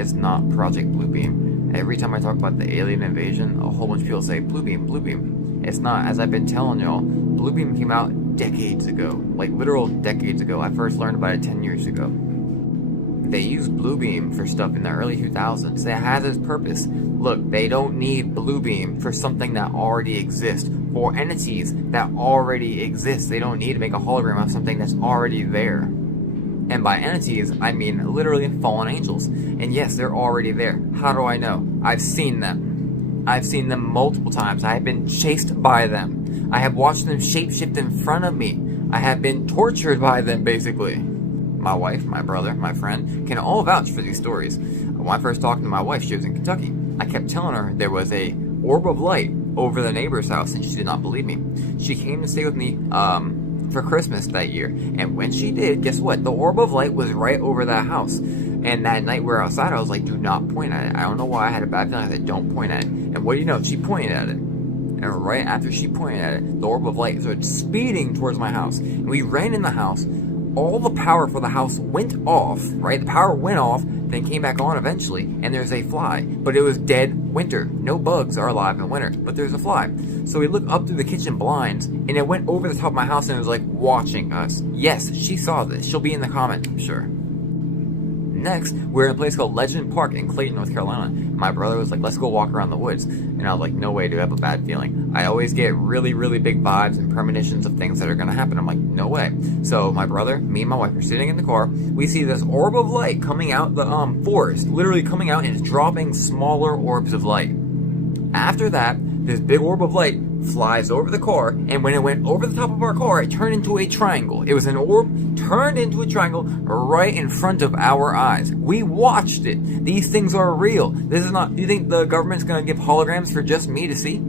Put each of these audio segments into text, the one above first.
It's not Project Bluebeam. Every time I talk about the alien invasion, a whole bunch of people say Bluebeam, Bluebeam. It's not. As I've been telling y'all, Bluebeam came out decades ago, like literal decades ago. I first learned about it 10 years ago. They used Bluebeam for stuff in the early 2000s. That has its purpose. Look, they don't need Bluebeam for something that already exists, or entities that already exist. They don't need to make a hologram of something that's already there. And by entities, I mean literally fallen angels. And yes, they're already there. How do I know? I've seen them. I've seen them multiple times. I have been chased by them. I have watched them shapeshift in front of me. I have been tortured by them, basically. My wife, my brother, my friend can all vouch for these stories. When I first talked to my wife, she was in Kentucky. I kept telling her there was a orb of light over the neighbor's house, and she did not believe me. She came to stay with me for Christmas that year, and when she did, guess what? The orb of light was right over that house. And that night we were outside, I was like, do not point at it. I don't know why I had a bad feeling. I said, don't point at it. And what do you know? She pointed at it. And right after she pointed at it, the orb of light started speeding towards my house. And we ran in the house. All the power for the house went off, right? The power went off, then came back on eventually, and there's a fly. But it was dead winter. No bugs are alive in winter, but there's a fly. So we looked up through the kitchen blinds, and it went over the top of my house, and it was like watching us. Yes, she saw this. She'll be in the comments, I'm sure. Next, we're in a place called Legend Park in Clayton, North Carolina. My brother was like, let's go walk around the woods. And I was like, no way, dude, I have a bad feeling. I always get really, really big vibes and premonitions of things that are going to happen. I'm like, no way. So my brother, me and my wife are sitting in the car. We see this orb of light coming out the forest, literally coming out and it's dropping smaller orbs of light. After that, this big orb of light flies over the car, and when it went over the top of our car, it turned into a triangle. It was an orb turned into a triangle right in front of our eyes. We watched it. These things are real. This is not, do you think the government's gonna give holograms for just me to see?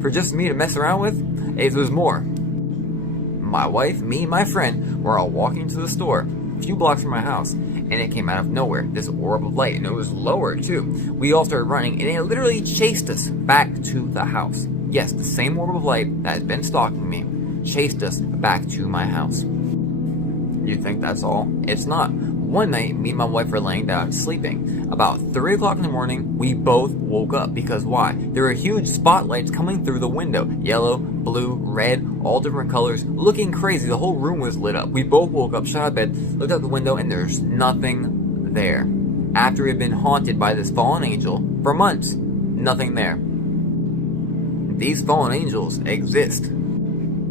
For just me to mess around with? It was more. My wife, me, and my friend were all walking to the store a few blocks from my house, and it came out of nowhere, this orb of light, and it was lower too. We all started running, and it literally chased us back to the house. Yes, the same orb of light that has been stalking me chased us back to my house. You think that's all? It's not. One night, me and my wife were laying down sleeping. About 3 o'clock in the morning, we both woke up. Because why? There were huge spotlights coming through the window. Yellow, blue, red, all different colors. Looking crazy. The whole room was lit up. We both woke up, shot out of bed, looked out the window, and there's nothing there. After we had been haunted by this fallen angel for months, nothing there. These fallen angels exist.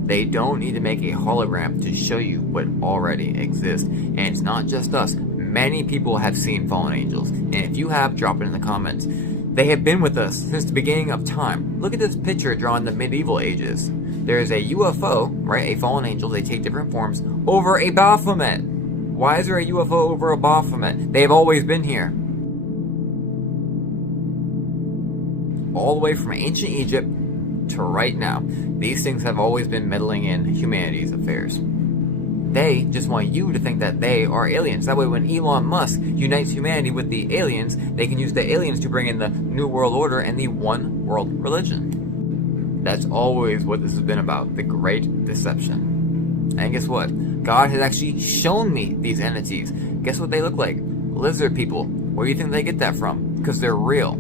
They don't need to make a hologram to show you what already exists. And it's not just us. Many people have seen fallen angels. And if you have, drop it in the comments. They have been with us since the beginning of time. Look at this picture drawn in the medieval ages. There is a UFO, right, a fallen angel, they take different forms, over a Baphomet. Why is there a UFO over a Baphomet? They've always been here. All the way from ancient Egypt to right now. These things have always been meddling in humanity's affairs. They just want you to think that they are aliens. That way when Elon Musk unites humanity with the aliens, they can use the aliens to bring in the New World Order and the One World Religion. That's always what this has been about, the Great Deception. And guess what? God has actually shown me these entities. Guess what they look like? Lizard people. Where do you think they get that from? Because they're real.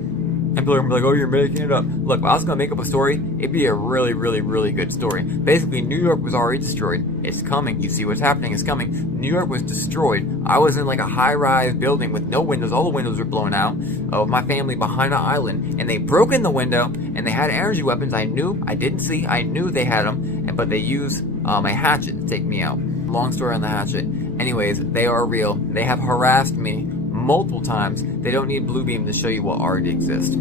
And people are going to be like, oh, you're making it up. Look, if I was going to make up a story, it'd be a really, really, really good story. Basically, New York was already destroyed. It's coming. You see what's happening. It's coming. New York was destroyed. I was in like a high-rise building with no windows. All the windows were blown out. Of my family behind an island. And they broke in the window, and they had energy weapons. I knew they had them. But they used a hatchet to take me out. Long story on the hatchet. Anyways, they are real. They have harassed me multiple times. They don't need Bluebeam to show you what already exists.